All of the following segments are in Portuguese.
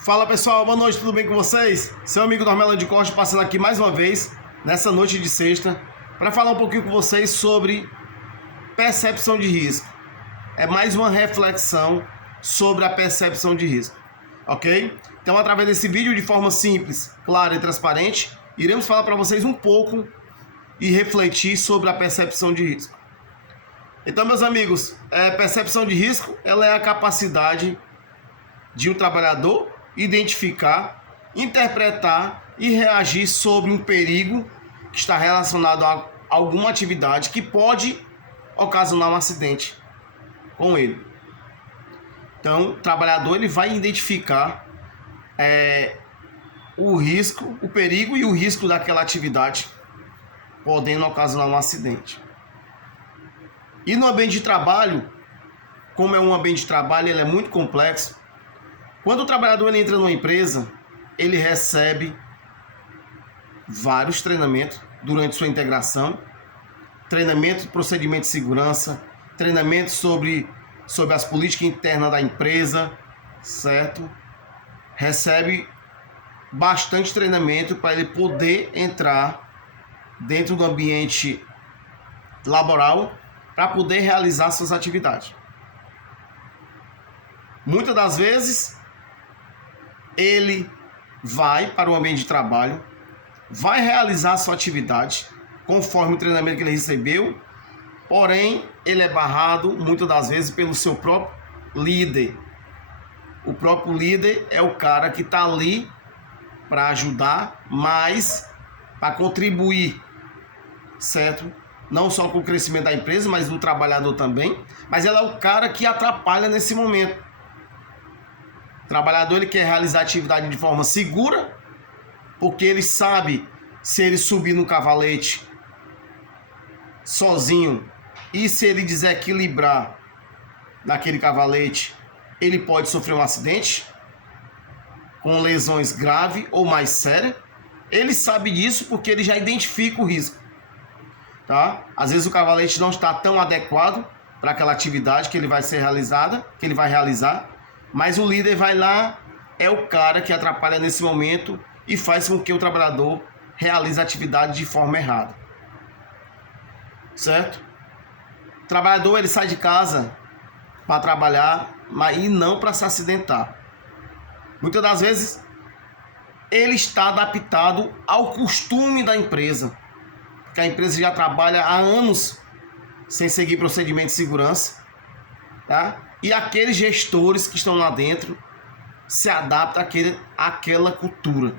Fala pessoal, boa noite, tudo bem com vocês? Seu amigo Dormelo de Costa passando aqui mais uma vez, nessa noite de sexta, para falar um pouquinho com vocês sobre percepção de risco. É mais uma reflexão sobre a percepção de risco, ok? Então, através desse vídeo, de forma simples, clara e transparente, iremos falar para vocês um pouco e refletir sobre a percepção de risco. Então, meus amigos, percepção de risco, ela é a capacidade de um trabalhador identificar, interpretar e reagir sobre um perigo que está relacionado a alguma atividade que pode ocasionar um acidente com ele. Então, o trabalhador ele vai identificar o risco, o perigo e o risco daquela atividade podendo ocasionar um acidente. E no ambiente de trabalho, como é um ambiente de trabalho, ele é muito complexo. Quando o trabalhador ele entra numa empresa, ele recebe vários treinamentos durante sua integração, treinamento de procedimento de segurança, treinamento sobre as políticas internas da empresa, certo? Recebe bastante treinamento para ele poder entrar dentro do ambiente laboral para poder realizar suas atividades. Muitas das vezes ele vai para o ambiente de trabalho, vai realizar sua atividade conforme o treinamento que ele recebeu, porém ele é barrado muitas das vezes pelo seu próprio líder. O próprio líder é o cara que está ali para ajudar, mas para contribuir, certo? Não só com o crescimento da empresa, mas do trabalhador também. Mas ele é o cara que atrapalha nesse momento. O trabalhador ele quer realizar a atividade de forma segura, porque ele sabe se ele subir no cavalete sozinho e se ele desequilibrar naquele cavalete, ele pode sofrer um acidente com lesões graves ou mais sérias. Ele sabe disso porque ele já identifica o risco. Tá? Às vezes o cavalete não está tão adequado para aquela atividade que ele vai ser realizada, que ele vai realizar, mas o líder vai lá, é o cara que atrapalha nesse momento e faz com que o trabalhador realize a atividade de forma errada. Certo? O trabalhador ele sai de casa para trabalhar, mas e não para se acidentar. Muitas das vezes ele está adaptado ao costume da empresa, porque a empresa já trabalha há anos sem seguir procedimento de segurança, tá? E aqueles gestores que estão lá dentro se adaptam àquela cultura,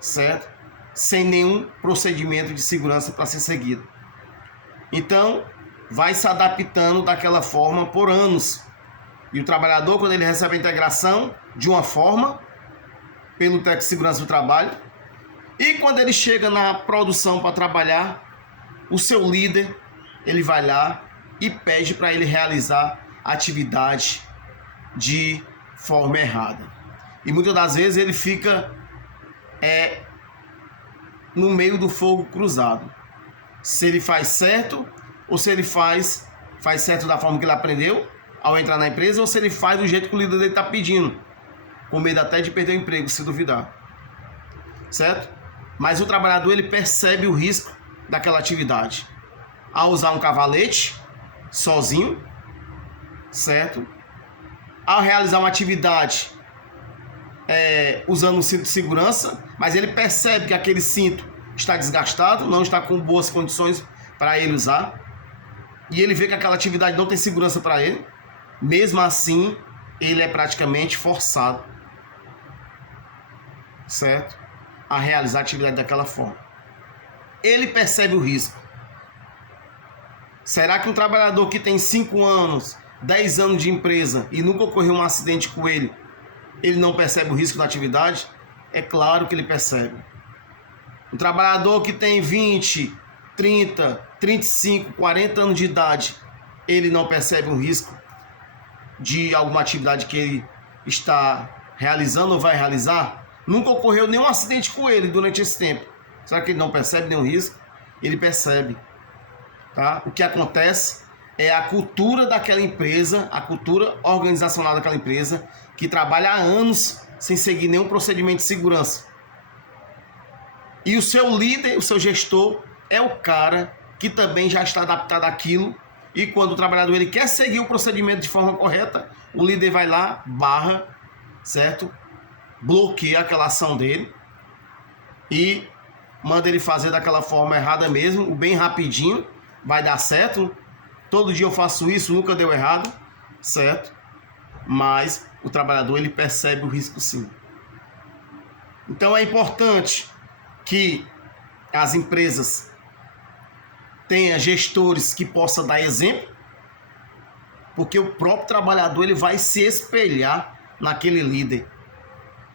certo? Sem nenhum procedimento de segurança para ser seguido. Então, vai se adaptando daquela forma por anos. E o trabalhador, quando ele recebe a integração de uma forma, pelo técnico de segurança do trabalho, e quando ele chega na produção para trabalhar, o seu líder, ele vai lá e pede para ele realizar a atividade de forma errada. E muitas das vezes ele fica no meio do fogo cruzado. Se ele faz certo ou se ele faz certo da forma que ele aprendeu ao entrar na empresa, ou se ele faz do jeito que o líder dele está pedindo, com medo até de perder o emprego, se duvidar. Certo? Mas o trabalhador ele percebe o risco daquela atividade. Ao usar um cavalete sozinho, certo? Ao realizar uma atividade usando um cinto de segurança, mas ele percebe que aquele cinto está desgastado, não está com boas condições para ele usar, e ele vê que aquela atividade não tem segurança para ele, mesmo assim, ele é praticamente forçado, certo? A realizar a atividade daquela forma. Ele percebe o risco. Será que um trabalhador que tem 5 anos, 10 anos de empresa e nunca ocorreu um acidente com ele, ele não percebe o risco da atividade? É claro que ele percebe. Um trabalhador que tem 20, 30, 35, 40 anos de idade, ele não percebe o risco de alguma atividade que ele está realizando ou vai realizar? Nunca ocorreu nenhum acidente com ele durante esse tempo. Será que ele não percebe nenhum risco? Ele percebe. Tá? O que acontece é a cultura daquela empresa, a cultura organizacional daquela empresa, que trabalha há anos sem seguir nenhum procedimento de segurança. E o seu líder, o seu gestor, é o cara que também já está adaptado àquilo, e quando o trabalhador ele quer seguir o procedimento de forma correta, o líder vai lá, barra, certo? Bloqueia aquela ação dele e manda ele fazer daquela forma errada mesmo, o bem rapidinho, vai dar certo. Todo dia eu faço isso, nunca deu errado, certo? Mas o trabalhador ele percebe o risco sim. Então é importante que as empresas tenham gestores que possam dar exemplo, porque o próprio trabalhador ele vai se espelhar naquele líder.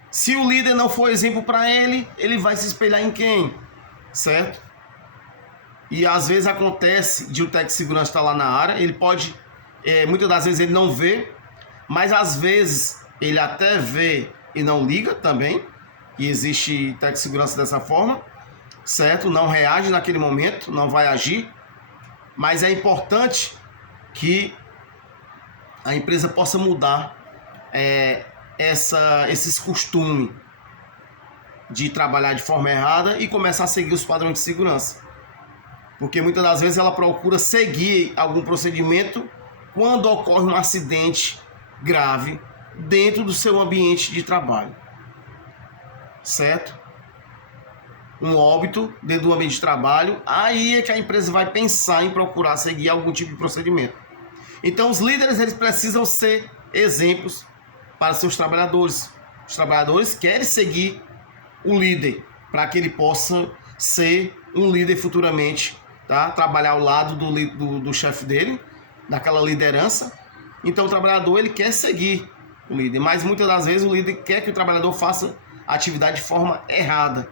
Se o líder não for exemplo para ele, ele vai se espelhar em quem? Certo? E às vezes acontece de o técnico de segurança estar lá na área, ele pode, muitas das vezes ele não vê, mas às vezes ele até vê e não liga também, e existe técnico de segurança dessa forma, certo? Não reage naquele momento, não vai agir, mas é importante que a empresa possa mudar esses costumes de trabalhar de forma errada e começar a seguir os padrões de segurança. Porque muitas das vezes ela procura seguir algum procedimento quando ocorre um acidente grave dentro do seu ambiente de trabalho. Certo? Um óbito dentro do ambiente de trabalho, aí é que a empresa vai pensar em procurar seguir algum tipo de procedimento. Então os líderes eles precisam ser exemplos para seus trabalhadores. Os trabalhadores querem seguir o líder para que ele possa ser um líder futuramente, tá? Trabalhar ao lado do chefe dele, daquela liderança. Então o trabalhador ele quer seguir o líder, mas muitas das vezes o líder quer que o trabalhador faça a atividade de forma errada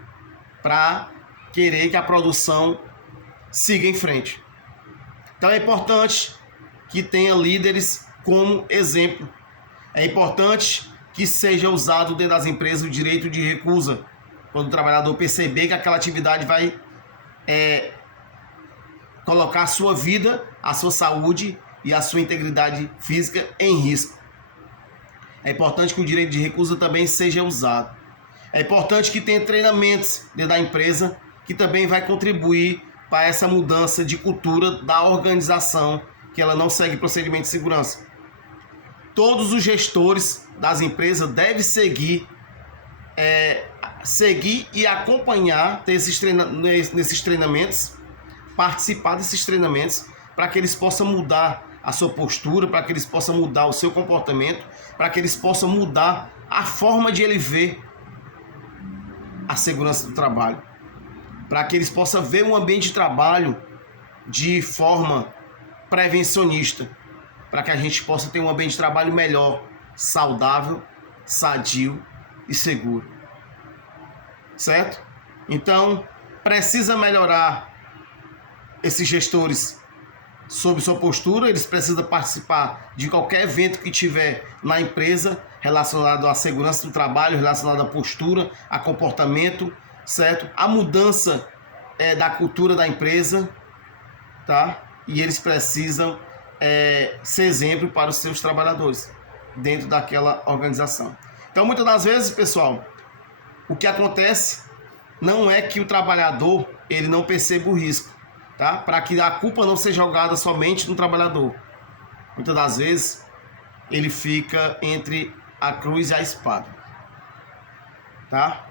para querer que a produção siga em frente. Então é importante que tenha líderes como exemplo. É importante que seja usado dentro das empresas o direito de recusa, quando o trabalhador perceber que aquela atividade vai colocar a sua vida, a sua saúde e a sua integridade física em risco. É importante que o direito de recusa também seja usado. É importante que tenha treinamentos dentro da empresa que também vai contribuir para essa mudança de cultura da organização, que ela não segue procedimento de segurança. Todos os gestores das empresas devem seguir e acompanhar nesses treinamentos, participar desses treinamentos, para que eles possam mudar a sua postura, para que eles possam mudar o seu comportamento, para que eles possam mudar a forma de ele ver a segurança do trabalho, para que eles possam ver um ambiente de trabalho de forma prevencionista, para que a gente possa ter um ambiente de trabalho melhor, saudável, sadio e seguro. Certo? Então, precisa melhorar esses gestores sobre sua postura, eles precisam participar de qualquer evento que tiver na empresa relacionado à segurança do trabalho, relacionado à postura, a comportamento, certo? A mudança da cultura da empresa, tá? E eles precisam ser exemplo para os seus trabalhadores dentro daquela organização. Então, muitas das vezes, pessoal, o que acontece não é que o trabalhador ele não perceba o risco, tá? Para que a culpa não seja jogada somente no trabalhador. Muitas das vezes ele fica entre a cruz e a espada, tá?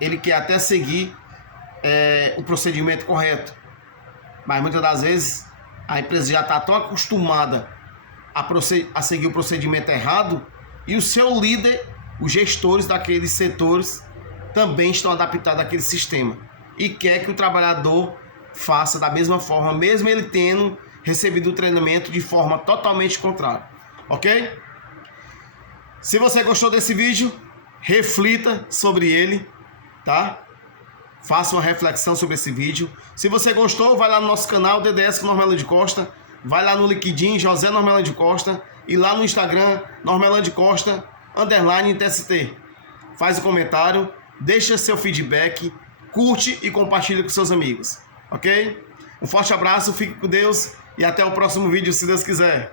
Ele quer até seguir o procedimento correto, mas muitas das vezes a empresa já está tão acostumada a seguir o procedimento errado, e o seu líder, os gestores daqueles setores também estão adaptados àquele sistema e quer que o trabalhador faça da mesma forma, mesmo ele tendo recebido o treinamento de forma totalmente contrária, ok? Se você gostou desse vídeo, reflita sobre ele, tá? Faça uma reflexão sobre esse vídeo. Se você gostou, vai lá no nosso canal DDS com Normelândia Costa, vai lá no LinkedIn José Normelândia Costa e lá no Instagram Normelândia Costa _TST. Faz um comentário, deixa seu feedback, curte e compartilha com seus amigos, ok? Um forte abraço, fique com Deus e até o próximo vídeo, se Deus quiser.